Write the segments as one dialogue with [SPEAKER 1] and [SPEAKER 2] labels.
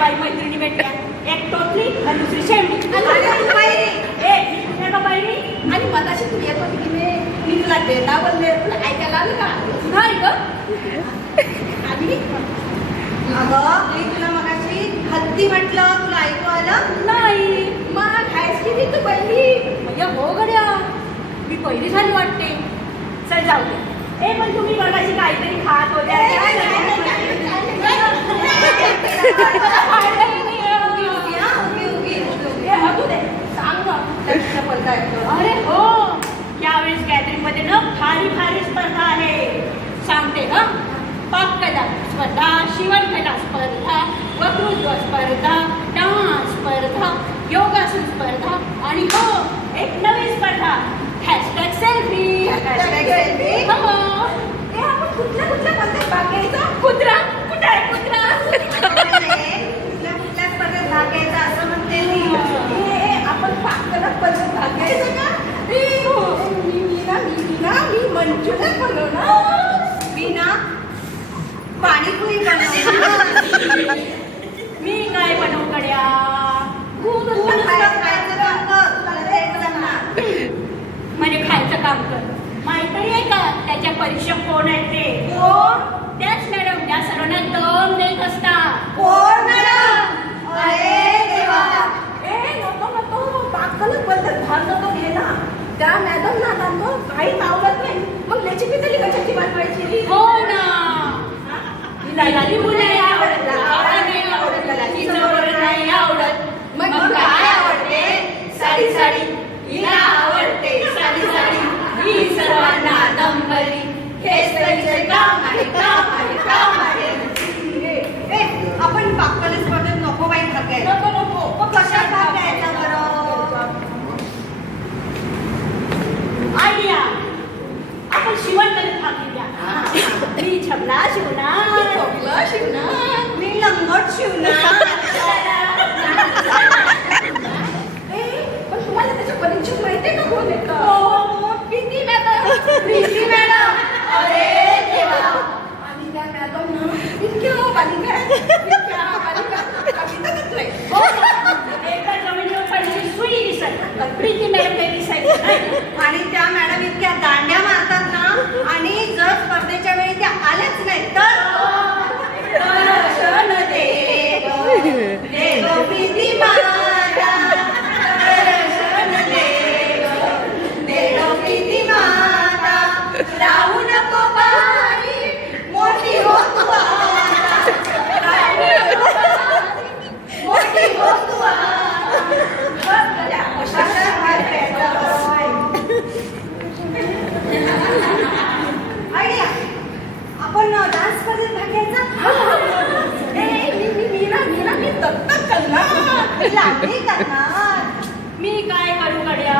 [SPEAKER 1] बाई मैत्रिणी भेटल्या. एक टोचली आणि दुसरी शेवटी.
[SPEAKER 2] आणि मगाशी तू येत होती की मी तुला बेटा बोलले तुला ऐकायला आलं का?
[SPEAKER 1] नाही ग.
[SPEAKER 2] आणि अगं मी तुला मगाशी हत्ती म्हटलं. तुला ऐकू आलं?
[SPEAKER 1] नाही.
[SPEAKER 2] मग आहेस की तू पहिली?
[SPEAKER 1] म्हणजे हो गड्या मी पहिली झाली वाटते. चल जाऊ दे. ए पण तुम्ही मगाशी काहीतरी खात होत्या अरे हो यावेळेस गॅदरिंगमध्ये ना भारी भारी स्पर्धा आहे. सांगते ना पाककला स्पर्धा शिवणकला स्पर्धा वक्तृत्व स्पर्धा डान्स स्पर्धा योगासन स्पर्धा आणि हो एक नवीन स्पर्धा. हॅशटॅग सेल्फी
[SPEAKER 2] हॅशटॅग सेल्फी
[SPEAKER 1] हो.
[SPEAKER 2] ते आपण कुठल्या कुठल्या बाकी
[SPEAKER 1] कुत्रा? 带也不 Dalanin mo na शबला शिवणार
[SPEAKER 2] शिवणार मी लंगट शिवणार पण तुम्हाला त्याच्या परीक्षा
[SPEAKER 1] हो,
[SPEAKER 2] हो, मॅडम. अरे देवा. बालिका मॅडम ना
[SPEAKER 1] एका जमिनीवर पडलेली सुई दिसायची प्रीती मॅडम काही
[SPEAKER 2] आणि त्या मॅडम मी
[SPEAKER 1] काय करू कड्या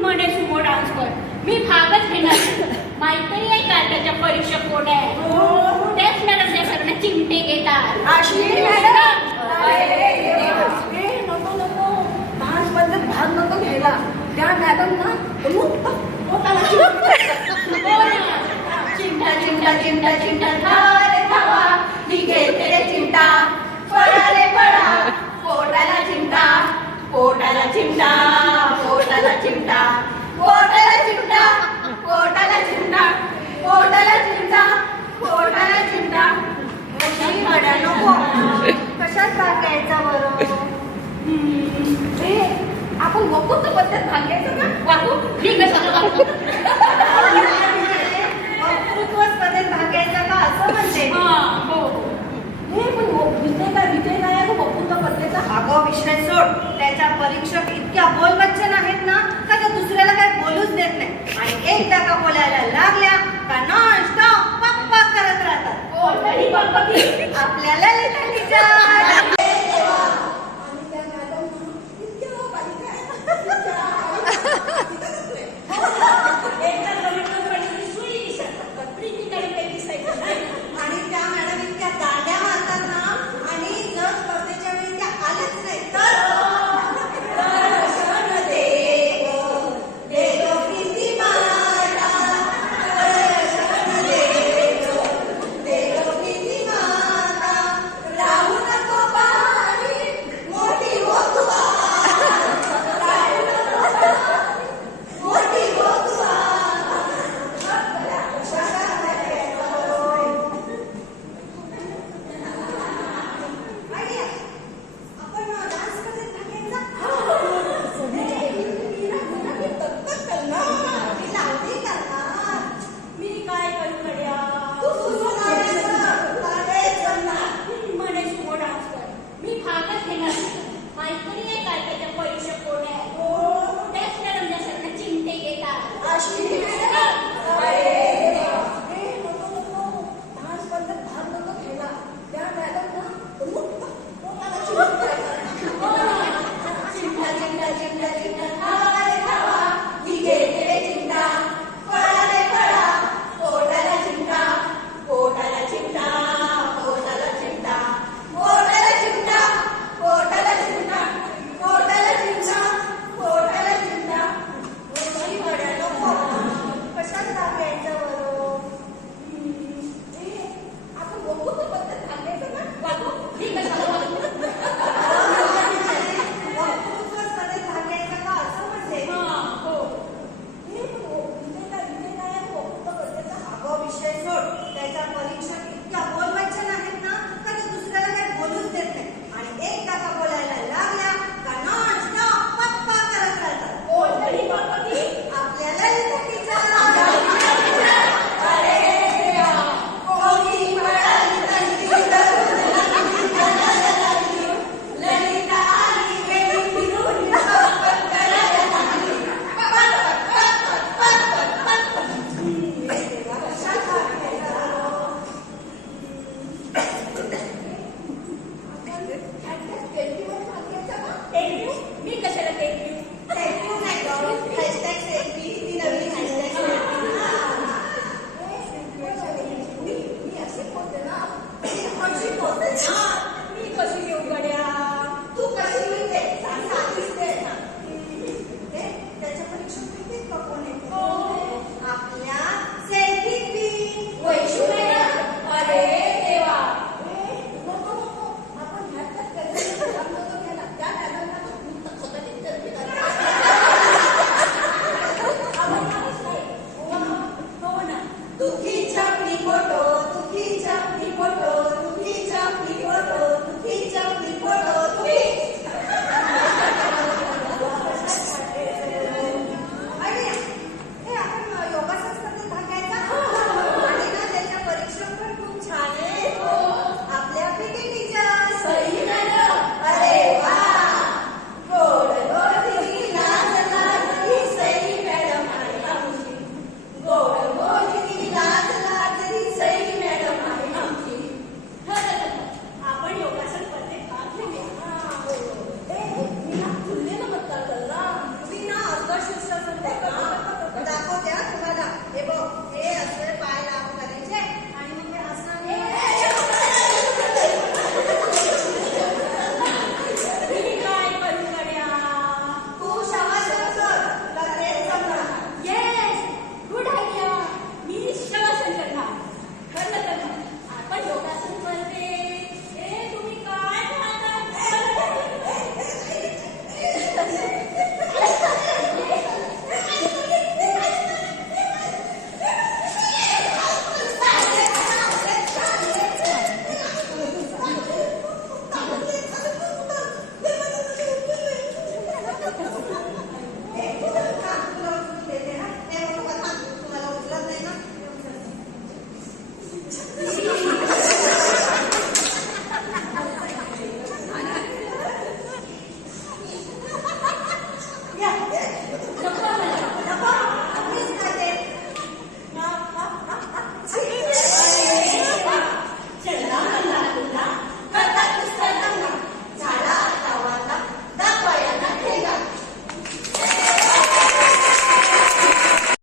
[SPEAKER 1] म्हणे सुमो डान्स कर. मी भागच घेणार माहिती आहे का त्याच्या परीक्षा कोण? आहे
[SPEAKER 2] हो.
[SPEAKER 1] तेच मॅडम त्या सगळ्या चिमटे घेतात.
[SPEAKER 2] अशी नको नको. डान्समध्ये भाग नको घ्यायला. त्या मॅडम
[SPEAKER 1] हो ना
[SPEAKER 2] पोटाला चिमटा चिमटा चिमटा कशात भाग घ्यायचा आपण बघू पद्धत भाग घ्यायचा भाग घ्यायचा का असं म्हणते पण विजय पद्धतीचा
[SPEAKER 3] हा विषय त्याच्या परीक्षक इतक्या बोल आहेत ना का त्या दुसऱ्याला काय बोलूच देत नाही? आणि एकदा का बोलायला लागल्या का ना आपल्याला I couldn't